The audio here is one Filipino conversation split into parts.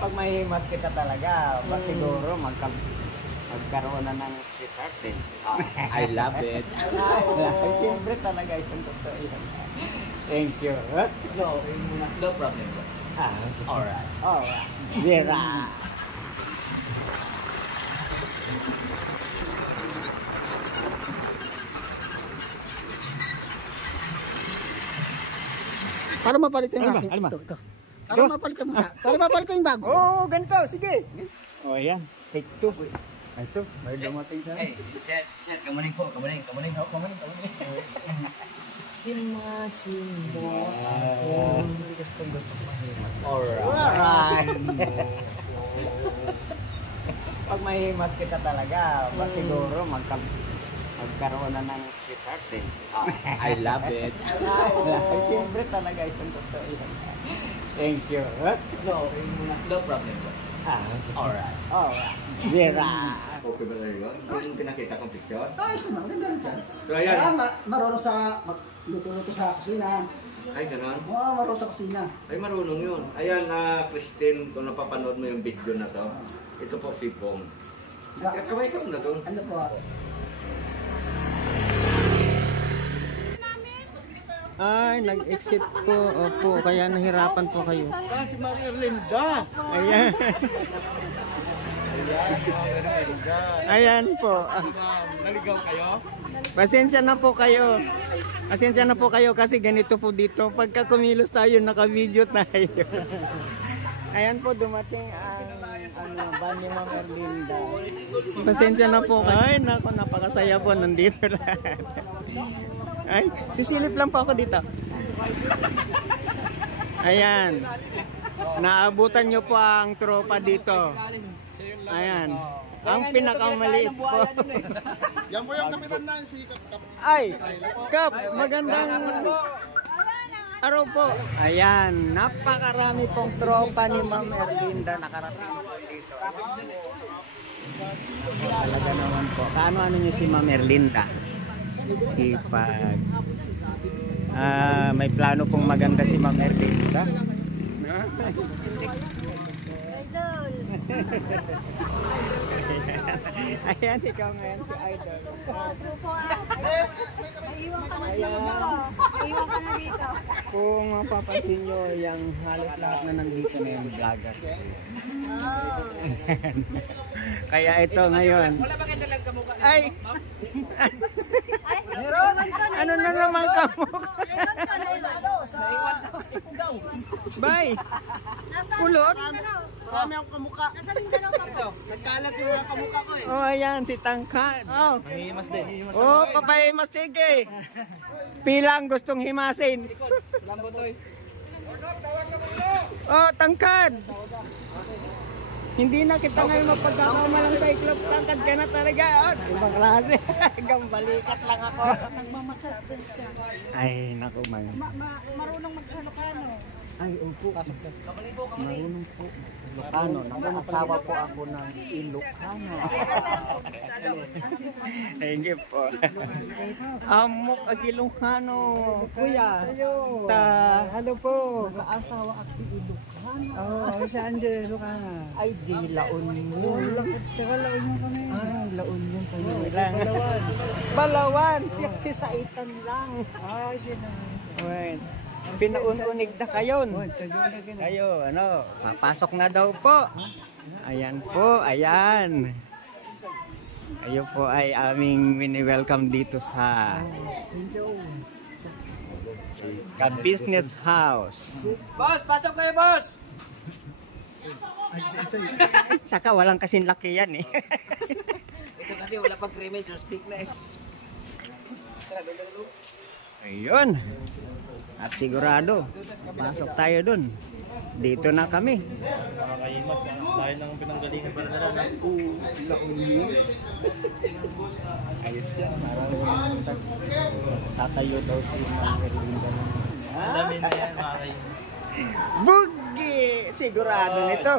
Pag mahimas kita talaga, siguro magkaroon na ng start eh. I love it. Siyempre talaga isang totoo yan. Thank you. No problem. Alright. Alright. Vera. Para mapalit yung Ano ba? akin. Ano ba? Ito. Para mapalit yung para mapalit yung bago. Oh, ganito. Sige. Oh, ayan. Take two. Ito, may dumating sa Hey, Sir, kamanin po. Kamanin. Himasin mo ako. Gusto mahimas. Alright. Pag mahimas kita talaga, siguro magkaroon na ng start eh. I love it. Siyempre talaga isang totoo yan. Thank you. No problem. Alright. Alright. Vera. Okay ba na yun? Yung pinakita kong picture? Ayos naman, ganda rin siya. So, ayan. Marunong sa magluto-luto sa kusina. Ay, ganon. Oo, marunong sa kusina. Ay, marunong yun. Ayan, Christine, kung napapanood mo yung video na to, ito po si Pong. Kaway ka na to. Ano po? Ay, nag-exit po. Opo, kaya nahirapan po kayo. Si Maria Linda. Ayan. Ayan po. Naligaw kayo? Pasensya na po kayo. Pasensya na po kayo kasi ganito po dito. Pagka kumilos tayo, naka-video tayo. Ayan po, dumating ang van ni Ma'am Erlinda. Pasensya na po kayo. Ay, naku, napakasaya po. Nandito lahat. Ay, sisilip lang po ako dito. Ayan. Naabutan nyo po ang tropa dito. Ayan. Ang pinakamaliit po. Yan po yung kapitan na si Kap. Ay, Kap, magandang araw po. Ayan, napakarami pong tropa ni Ma'am Erlinda nakarating po dito. Talaga naman po. Kaano-ano nyo si Ma'am Erlinda? Ipag. May plano pong maganda si Ma'am Erlinda. Ayan, ikaw ngayon si Idol. Iwan ka na dito. Kung mapapansin nyo, yung halos lahat na nandito na yung vlogger. Kaya ito ngayon. Wala ba kayo dalang kamukha? Ay! Ano na naman kamukha? Bye! Kulot? Marami akong kamukha. Nasa Mindanao ka po. Nagkalat yung mga kamukha ko eh. Oh, ayan, si Tangkad. Himas din. Oh, papahimas, sige. Pilang gustong himasin. Lambotoy. Oh, Tangkad. Hindi na kita ngayon mapagkakamalang sa Cyclops. Tangkad ka na talaga. Oh, ibang klase. Hanggang balikat lang ako. Nagmamasas din siya. Ay, naku man. Marunong magsalokano. Ay, opo. Marunong po. Ilocano. Nakasawa po ako ng Ilocano. Thank you po. Amok ag Ilocano. Kuya. Ano po? Nag-aasawa ako Ilocano. Oo, saan din? Ilocano. Ay, di laon mo. Tsaka laon mo kami. Ay, laon mo kayo. Balawan. Balawan. Si Saitan lang. Ay, sino? Wait. Pinaun-unig na kayo. Kayo, ano, papasok na daw po. Ayan po, ayan. Kayo po ay aming wini-welcome dito sa Business House. Boss, pasok kayo, boss! Saka walang kasing laki yan eh. Ito kasi wala pang cremate, yung stick na eh. Ayun. At sigurado, masok tayo dun. Dito na kami. Nakakaimas na. Dahil ng pinanggalingan para nila na. Laon yun. Ayos yan. Tatayo daw si Ma'am Erlinda. Alamin na yan, makakaimas. Bugi! Sigurado nito.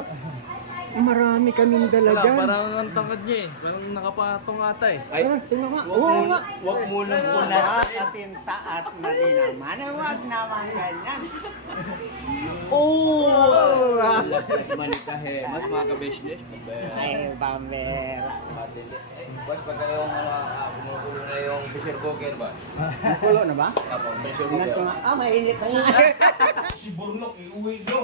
Marami kaming dala Wala, dyan. parang ang tangkad niya eh. Parang nakapatong ata eh. Ay, Tara, tingnan nga. wag Oo mo, nga. wag mo nang Kasi taas na din naman. Huwag naman ganyan. Oh! Manikahe. Mas mga ka-business. Ay, bambera. Boss, pagka yung kumukulo na yung pressure cooker ba? Kulo na ba? Apo, pressure Tingnan ko cooker. nga. Ah, mainit na nga. Si Bornok, iuwi nyo.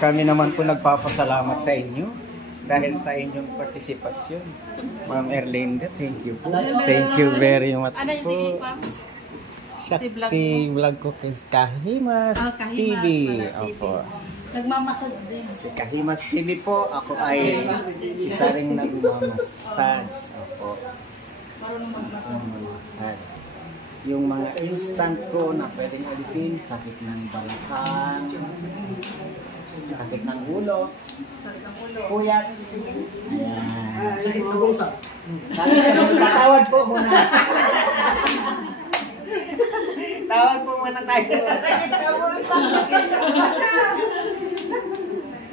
Kami naman po nagpapasalamat sa inyo dahil sa inyong partisipasyon. Ma'am Erlinda, thank you po. Thank you very much po. Shakti vlog ko kay Kahimas TV. Opo. Nagmamasad din. Si Kahimas TV po, ako ay isa ring nagmamassage. Opo. Massage. Yung mga instant ko na pwedeng alisin, sakit ng balakang, sakit ng ulo, puyat. Ayan. Sakit sa bulsa. Tatawad po muna. Tawad po muna tayo. Sakit sa bulsa.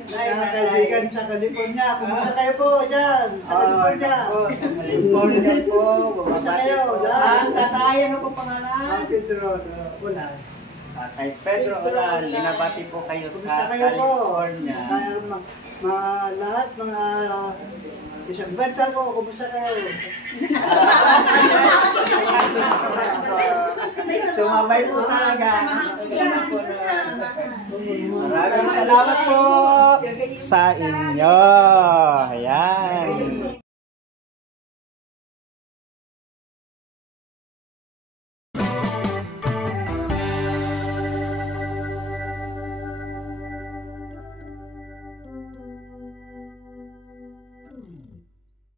Mga kaibigan sa California, kumusta kayo po dyan? Sa California. Sa California po. Kumusta kayo dyan? Ang tatay, ano po pangalan? Pedro, wala. Tatay Pedro, wala. Linabati po kayo Kumusta sa kayo po? California. Lahat, mga isang bansa ko, kumusta kayo? Sumabay po talaga. Maraming salamat po sa inyo. Ayan.